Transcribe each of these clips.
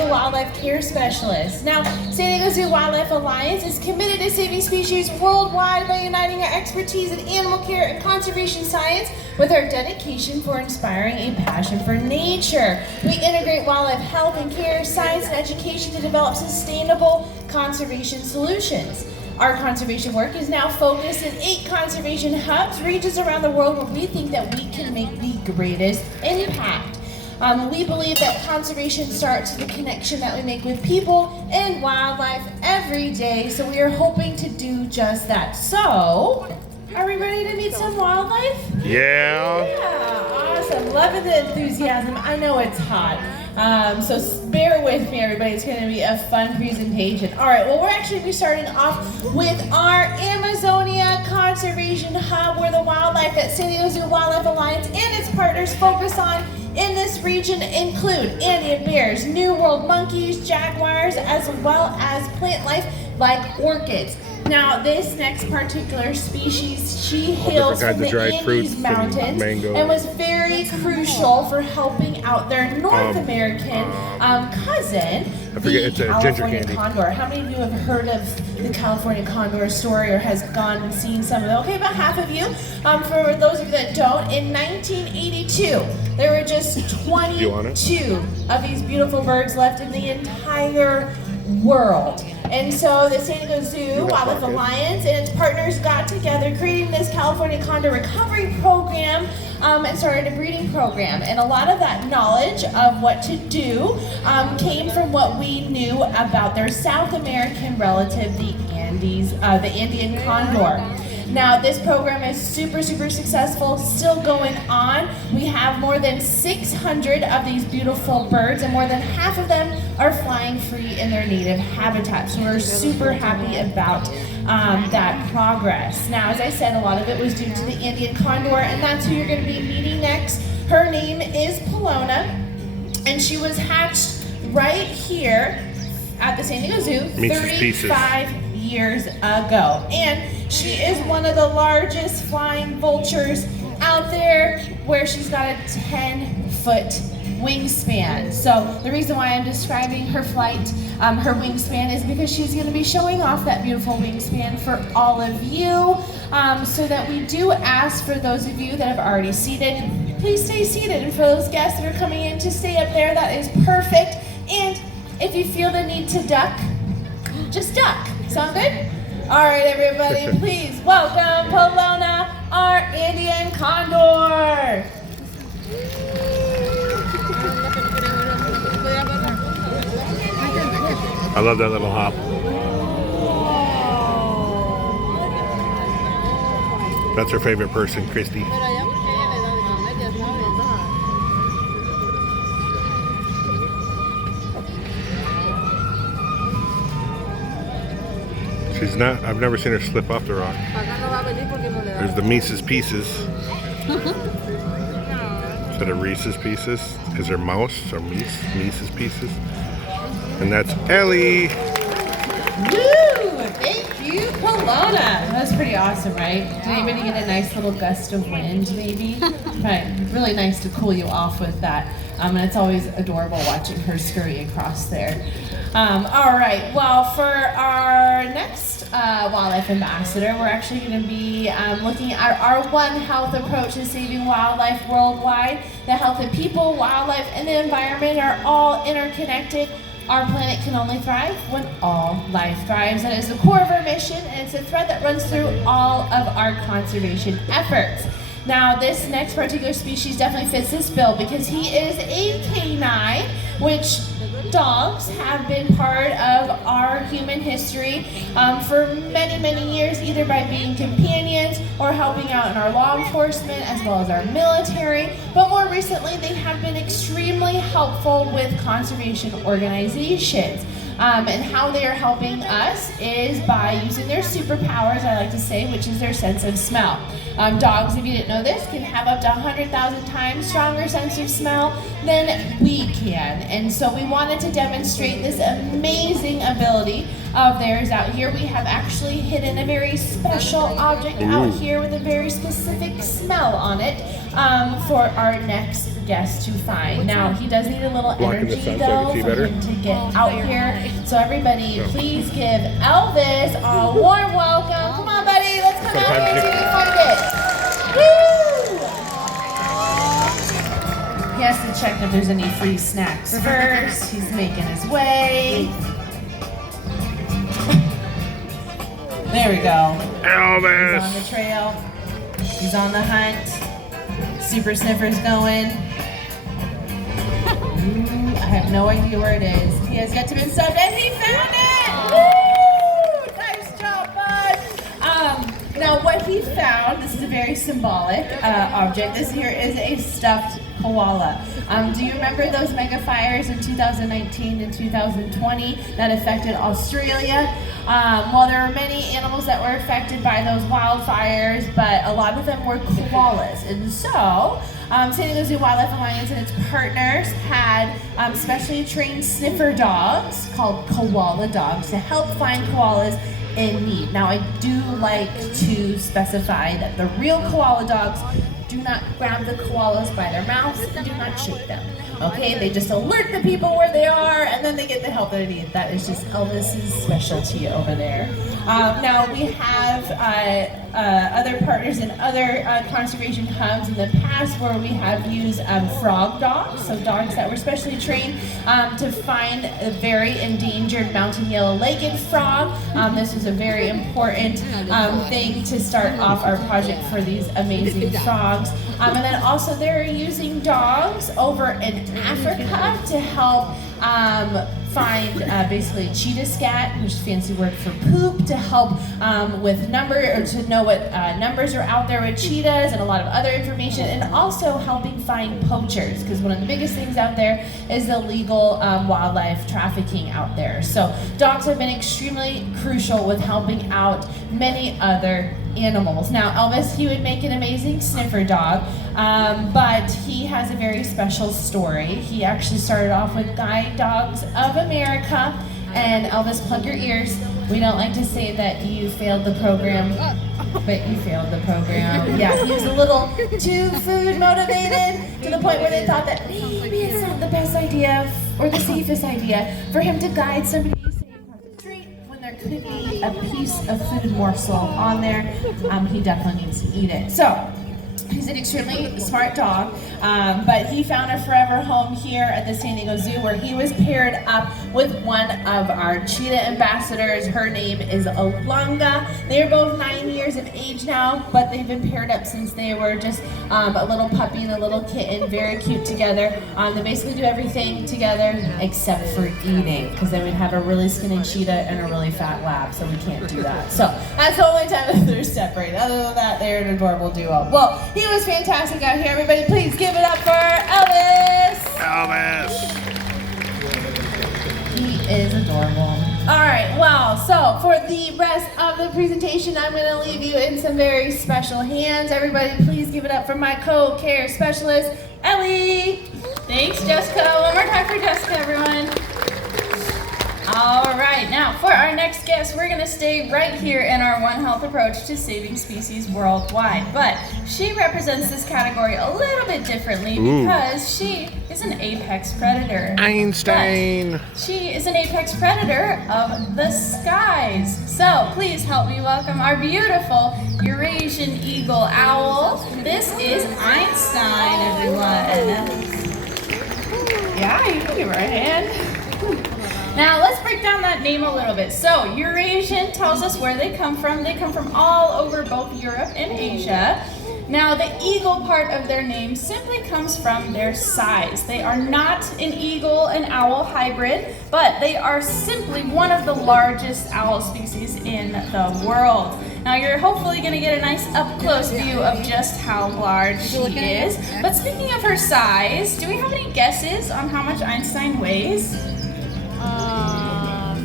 a wildlife care specialist. Now, San Diego Zoo Wildlife Alliance is committed to saving species worldwide by uniting our expertise in animal care and conservation science with our dedication for inspiring a passion for nature. We integrate wildlife health and care, science, and education to develop sustainable conservation solutions. Our conservation work is now focused in 8 conservation hubs, regions around the world where we think that we can make the greatest impact. We believe that conservation starts with the connection that we make with people and wildlife every day, so we are hoping to do just that. So, are we ready to meet some wildlife? Yeah. Yeah, awesome. Loving the enthusiasm. I know it's hot. So bear with me, everybody. It's going to be a fun presentation. All right, well, we're actually be starting off with our Amazonia Conservation Hub, where the wildlife that San Diego Zoo Wildlife Alliance and its partners focus on in this region include Andean bears, New World monkeys, jaguars, as well as plant life like orchids. Now, this next particular species, she hails from the Andes Mountains and was very crucial for helping out their North American cousin, the California condor. How many of you have heard of the California condor story or has gone and seen some of them? Okay, about half of you. For those of you that don't, in 1982, there were just 22 of these beautiful birds left in the entire world. And so the San Diego Zoo Wildlife Alliance and its partners got together, creating this California Condor Recovery Program, and started a breeding program. And a lot of that knowledge of what to do came from what we knew about their South American relative, the Andean condor. Now, this program is super successful, still going on. We have more than 600 of these beautiful birds, and more than half of them are flying free in their native habitat. So we're super happy about that progress. Now, as I said, a lot of it was due to the Andean condor, and that's who you're going to be meeting next. Her name is Paloma, and she was hatched right here at the San Diego Zoo 35 years ago. And she is one of the largest flying vultures out there, where she's got a 10-foot wingspan. So the reason why I'm describing her flight, her wingspan, is because she's going to be showing off that beautiful wingspan for all of you. So that we do ask for those of you that have already seated, please stay seated. And for those guests that are coming in to stay up there, that is perfect. And if you feel the need to duck, just duck. Sound good? All right, everybody, please welcome Paloma, our Andean condor. I love that little hop. That's her favorite person, Christy. She's not, I've never seen her slip off the rock. There's the Mises Pieces. Instead of Reese's Pieces, because they're mouse, or Mises Pieces. And that's Ellie. Woo! Thank you, Paloma. That was pretty awesome, right? Did anybody get a nice little gust of wind, maybe? Right. Really nice to cool you off with that. And it's always adorable watching her scurry across there. All right, well, for our next wildlife ambassador, we're actually going to be looking at our One Health approach to saving wildlife worldwide. The health of people, wildlife, and the environment are all interconnected. Our planet can only thrive when all life thrives. That is the core of our mission, and it's a thread that runs through all of our conservation efforts. Now, this next particular species definitely fits this bill because he is a canine, which dogs have been part of our human history for many years, either by being companions or helping out in our law enforcement as well as our military. But more recently, they have been extremely helpful with conservation organizations. And how they are helping us is by using their superpowers, I like to say, which is their sense of smell. Dogs, if you didn't know this, can have up to 100,000 times stronger sense of smell than we can. And so we wanted to demonstrate this amazing ability of theirs out here. We have actually hidden a very special object out here with a very specific smell on it for our next guest to find. Now, he does need a little Blocking the energy sun so I can though see for better? him to get out here. So everybody, please give Elvis a warm welcome. Come on, buddy, let's come out here so you can find it. Woo! He has to check if there's any free snacks first. He's making his way. There we go. Elvis! He's on the trail. He's on the hunt. Super Sniffer's going. Ooh, I have no idea where it is. He has yet to be subbed, and he found it! Woo! Nice job, bud. Now, what he found, this is a very symbolic object. This here is a stuffed koala. Do you remember those mega fires in 2019 and 2020 that affected Australia? Well, there were many animals that were affected by those wildfires, but a lot of them were koalas. And so, San Diego Zoo Wildlife Alliance and its partners had specially trained sniffer dogs called koala dogs to help find koalas in need. Now, I do like to specify that the real koala dogs do not grab the koalas by their mouths and do not shake them. Okay, they just alert the people where they are, and then they get the help they need. That is just Elvis's specialty over there. Now we have other partners in other conservation hubs in the past where we have used frog dogs, so dogs that were specially trained to find a very endangered mountain yellow-legged frog. This was a very important thing to start off our project for these amazing frogs. And then also they're using dogs over in Africa to help find basically cheetah scat, which is a fancy word for poop, to help with to know what numbers are out there with cheetahs and a lot of other information, and also helping find poachers, because one of the biggest things out there is illegal wildlife trafficking out there. So dogs have been extremely crucial with helping out many other animals. Now, Elvis, he would make an amazing sniffer dog, but he has a very special story. He actually started off with Guide Dogs of America, and Elvis, plug your ears. We don't like to say that you failed the program, but you failed the program. Yeah, he was a little too food motivated to the point where they thought that maybe it's not the best idea or the safest idea for him to guide somebody when there could be a piece of food morsel on there. He definitely needs to eat it. So he's an extremely smart dog, but he found a forever home here at the San Diego Zoo, where he was paired up with one of our cheetah ambassadors. Her name is Olunga. They are both 9 years of age now, but they've been paired up since they were just a little puppy and a little kitten, very cute together. They basically do everything together except for eating, because they would have a really skinny cheetah and a really fat lab, so we can't do that. So that's the only time that they're separated. Other than that, they're an adorable duo. Well, he was fantastic out here. Everybody, please give it up for Elvis. Elvis! He is adorable. All right, well, so for the rest of the presentation, I'm going to leave you in some very special hands. Everybody, please give it up for my co-care specialist, Ellie. Thanks, Jessica. One more time for Jessica, everyone. All right, now for our next guest, we're going to stay right here in our One Health approach to saving species worldwide. But she represents this category a little bit differently because she is an apex predator. Einstein! But she is an apex predator of the skies. So please help me welcome our beautiful Eurasian eagle owl. This is Einstein, everyone. Yeah, you can give her a hand. Now let's break down that name a little bit. So Eurasian tells us where they come from. They come from all over both Europe and Asia. Now the eagle part of their name simply comes from their size. They are not an eagle and owl hybrid, but they are simply one of the largest owl species in the world. Now you're hopefully going to get a nice up-close view of just how large she is. But speaking of her size, do we have any guesses on how much Einstein weighs?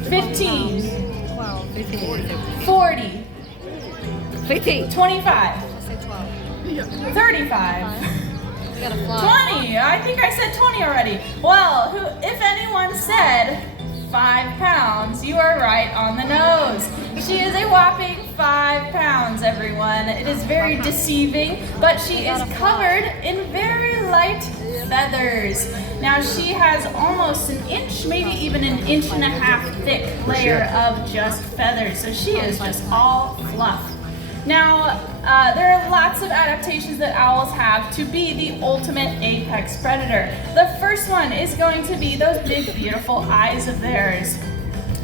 15. 12. 15. 40. 15. 25. 35. We gotta fly. 20. I think I said 20 already. Well, if anyone said 5 pounds, you are right on the nose. She is a whopping 5 pounds, everyone. It is very deceiving, but she is covered in very light feathers. Now she has almost an inch, maybe even an inch and a half thick layer of just feathers. So she is just all fluff. Now, there are lots of adaptations that owls have to be the ultimate apex predator. The first one is going to be those big, beautiful eyes of theirs.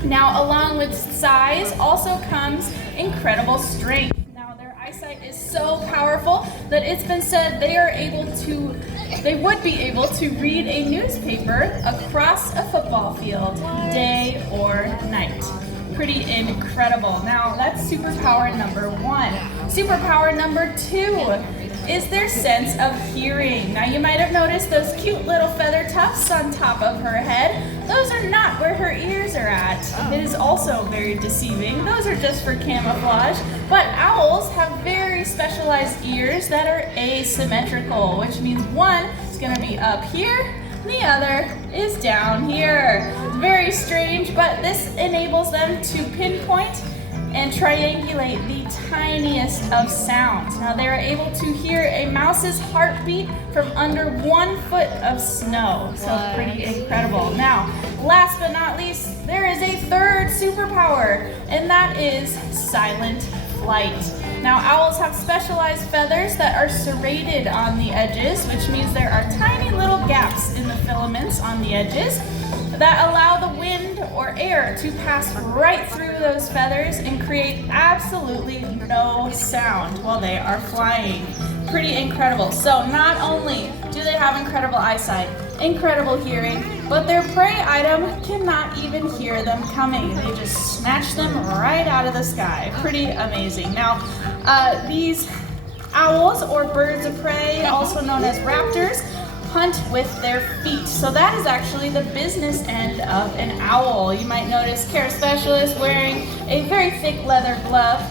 Now, along with size also comes incredible strength. Now, their eyesight is so powerful that it's been said they would be able to read a newspaper across a football field, day or night. Pretty incredible. Now, that's superpower number 1. Superpower number 2 is their sense of hearing. Now, you might have noticed those cute little feather tufts on top of her head. Those are not where her ears are at. It is also very deceiving. Those are just for camouflage. But owls have very specialized ears that are asymmetrical, which means one is going to be up here, the other is down here. Very strange, but this enables them to pinpoint and triangulate the tiniest of sounds. Now they are able to hear a mouse's heartbeat from under 1 foot of snow. So pretty incredible. Now, last but not least, there is a third superpower, and that is silent flight. Now, owls have specialized feathers that are serrated on the edges, which means there are tiny little gaps in the filaments on the edges that allow the wind or air to pass right through those feathers and create absolutely no sound while they are flying. Pretty incredible. So not only do they have incredible eyesight, incredible hearing, but their prey item cannot even hear them coming. They just snatch them right out of the sky. Pretty amazing. Now, these owls or birds of prey, also known as raptors, hunt with their feet. So that is actually the business end of an owl. You might notice care specialist wearing a very thick leather glove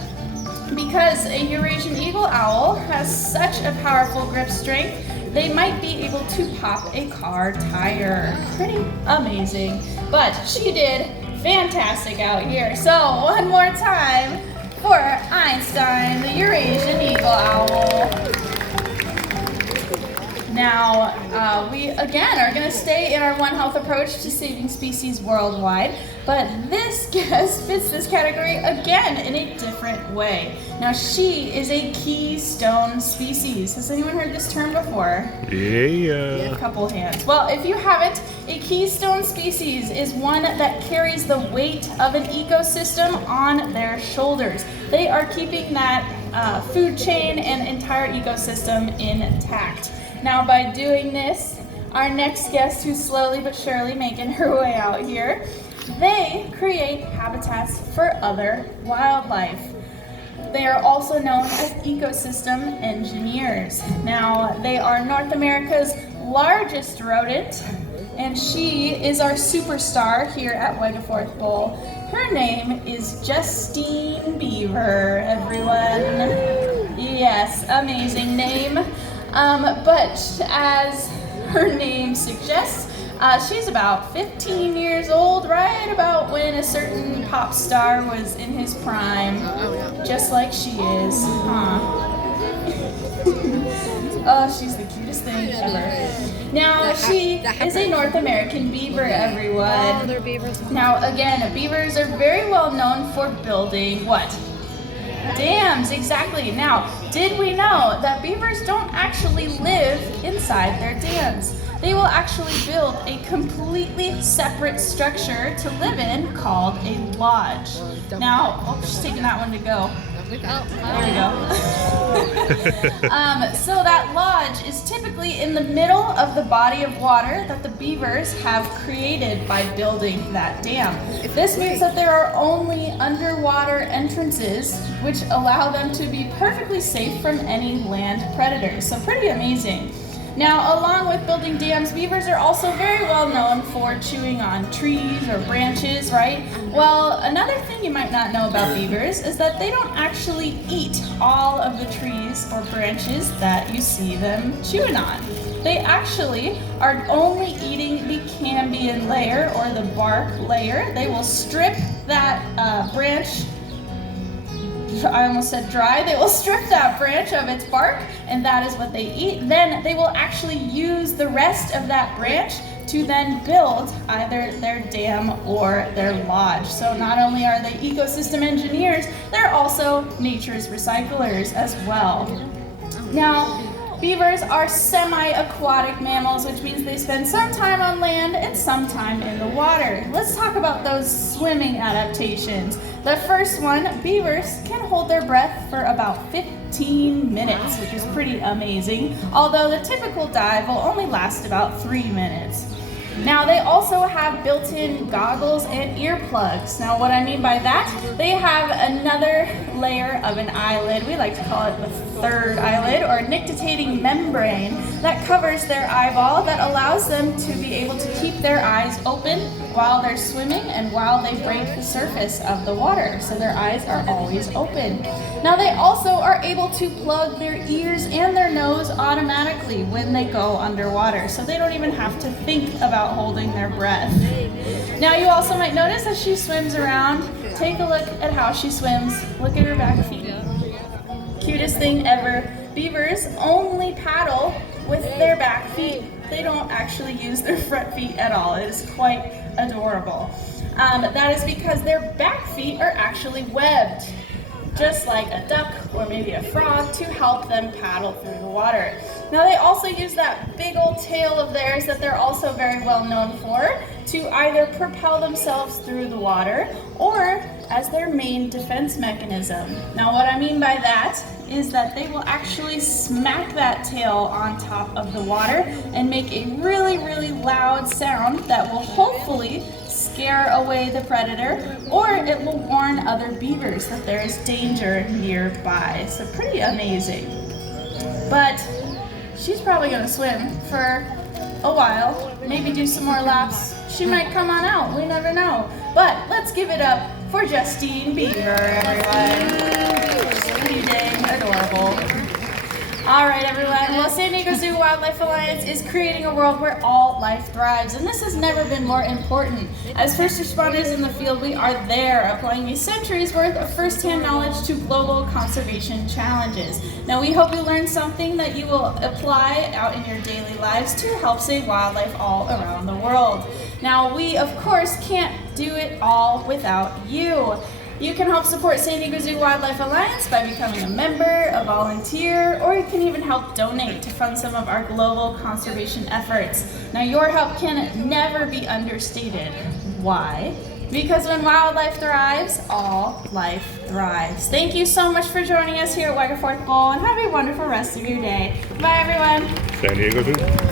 because a Eurasian eagle owl has such a powerful grip strength, they might be able to pop a car tire. Pretty amazing. But she did fantastic out here. So one more time for Einstein, the Eurasian eagle owl. Now, we again are going to stay in our One Health approach to saving species worldwide, but this guest fits this category again in a different way. Now, she is a keystone species. Has anyone heard this term before? Yeah. A couple hands. Well, if you haven't, a keystone species is one that carries the weight of an ecosystem on their shoulders. They are keeping that food chain and entire ecosystem intact. Now, by doing this, our next guest, who's slowly but surely making her way out here, they create habitats for other wildlife. They are also known as ecosystem engineers. Now, they are North America's largest rodent, and she is our superstar here at Wegeforth Bowl. Her name is Justine Beaver, everyone. Yes, amazing name. But as her name suggests, she's about 15 years old, right about when a certain pop star was in his prime, just like she is. Oh, she's the cutest thing ever. Now, she is a North American beaver, everyone. Oh, they're beavers. Now, again, beavers are very well known for building what? Dams, exactly. Now, did we know that beavers don't actually live inside their dams? They will actually build a completely separate structure to live in called a lodge. Now, oh, she's taking that one to go. There we go. So that lodge is typically in the middle of the body of water that the beavers have created by building that dam. This means that there are only underwater entrances which allow them to be perfectly safe from any land predators. So pretty amazing. Now, along with building dams, beavers are also very well known for chewing on trees or branches, right? Well, another thing you might not know about beavers is that they don't actually eat all of the trees or branches that you see them chewing on. They actually are only eating the cambium layer or the bark layer. They will strip that branch I almost said dry, they will strip that branch of its bark, and that is what they eat. Then they will actually use the rest of that branch to then build either their dam or their lodge. So not only are they ecosystem engineers, they're also nature's recyclers as well. Now, beavers are semi-aquatic mammals, which means they spend some time on land and some time in the water. Let's talk about those swimming adaptations. The first one, beavers can hold their breath for about 15 minutes, which is pretty amazing, although the typical dive will only last about 3 minutes. Now they also have built-in goggles and earplugs. Now what I mean by that, they have another layer of an eyelid, we like to call it the third eyelid, or nictitating membrane that covers their eyeball that allows them to be able to keep their eyes open while they're swimming and while they break the surface of the water. So their eyes are always open. Now they also are able to plug their ears and their nose automatically when they go underwater, so they don't even have to think about holding their breath. Now you also might notice as she swims around, take a look at how she swims. Look at her back feet. Cutest thing ever. Beavers only paddle with their back feet. They don't actually use their front feet at all. It is quite adorable. That is because their back feet are actually webbed, just like a duck or maybe a frog, to help them paddle through the water. Now they also use that big old tail of theirs that they're also very well known for to either propel themselves through the water or as their main defense mechanism. Now what I mean by that is that they will actually smack that tail on top of the water and make a really, really loud sound that will hopefully scare away the predator, or it will warn other beavers that there is danger nearby. So pretty amazing. But she's probably gonna swim for a while, maybe do some more laps. She might come on out, we never know. But let's give it up for Justine Beaver, everyone. She's pretty dang adorable. All right, everyone. Well, San Diego Zoo Wildlife Alliance is creating a world where all life thrives, and this has never been more important. As first responders in the field, we are there, applying a century's worth of first-hand knowledge to global conservation challenges. Now, we hope you learned something that you will apply out in your daily lives to help save wildlife all around the world. Now, we, of course, can't do it all without you. You can help support San Diego Zoo Wildlife Alliance by becoming a member, a volunteer, or you can even help donate to fund some of our global conservation efforts. Now, your help can never be understated. Why? Because when wildlife thrives, all life thrives. Thank you so much for joining us here at Wagger Fourth Bowl, and have a wonderful rest of your day. Bye, everyone. San Diego Zoo.